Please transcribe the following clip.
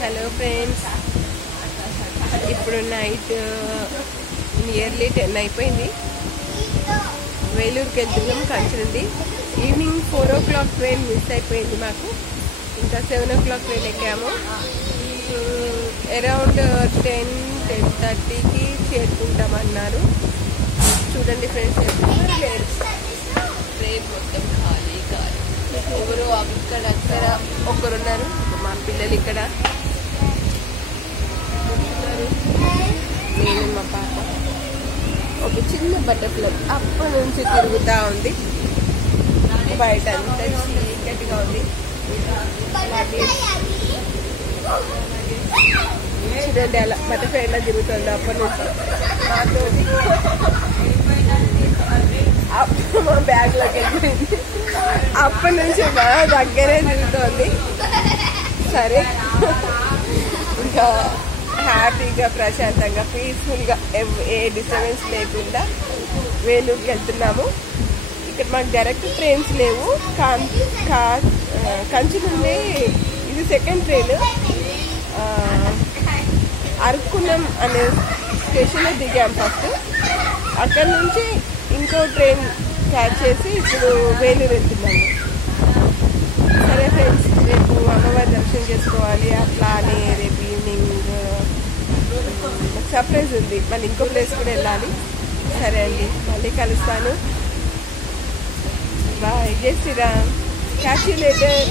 Hello friends, ఇప్పుడు night nearly 10 అయిపోయింది. వేలూరుకి వెళ్తున్నాం కంచి నుండి. ఈవినింగ్ 4 o'clock ట్రైన్ మిస్ అయిపోయింది మాకు. ఇంకా 7 o'clock ట్రైన్ ఎక్కాము. అరౌండ్ 10-10:30కి చేరుకుంటామన్నారు. చూడండి ఫ్రెండ్స్, లేరు. ట్రైన్ మొత్తం ఖాళీ ఖాళీ. ఎవరు అక్కడ ఒకరున్నారు. మా పిల్లలు ఇక్కడ, నేను మా పాప. ఒక చిన్న బటర్ఫ్లై అప్పటి నుంచి తిరుగుతూ ఉంది. బయట అంతా చీకటిగా ఉంది. చూడండి అలా బటర్ఫ్లై ఎలా తిరుగుతుంది అప్పటి నుంచి మాతో. అప్పుడు మా బ్యాగ్లోకి వెళ్ళిపోయింది. అప్పటి నుంచి మా దగ్గరే తిరుగుతోంది. సరే, ఇంకా హ్యాపీగా ప్రశాంతంగా పీస్ఫుల్గా ఏ డిస్టర్బెన్స్ లేకుండా వేలూరుకి వెళ్తున్నాము. ఇక్కడ మాకు డైరెక్ట్ ట్రైన్స్ లేవు. కంచి నుండి ఇది సెకండ్ ట్రైన్. అరకులం అనే స్టేషన్లో దిగాం ఫస్ట్. అక్కడ నుంచి ఇంకో ట్రైన్ క్యాచ్ చేసి ఇప్పుడు వేలూరు వెళ్తున్నాము. సరే ఫ్రెండ్స్, రేపు అమ్మవారి దర్శనం చేసుకోవాలి. అట్లా అని రేపు ఈవినింగ్ సర్ప్రైజ్ ఉంది. మళ్ళీ ఇంకో ప్లేస్ కూడా వెళ్ళాలి. సరే అండి, మళ్ళీ కలుస్తాను. బాయ్. జై శ్రీరామ్. Catch you later.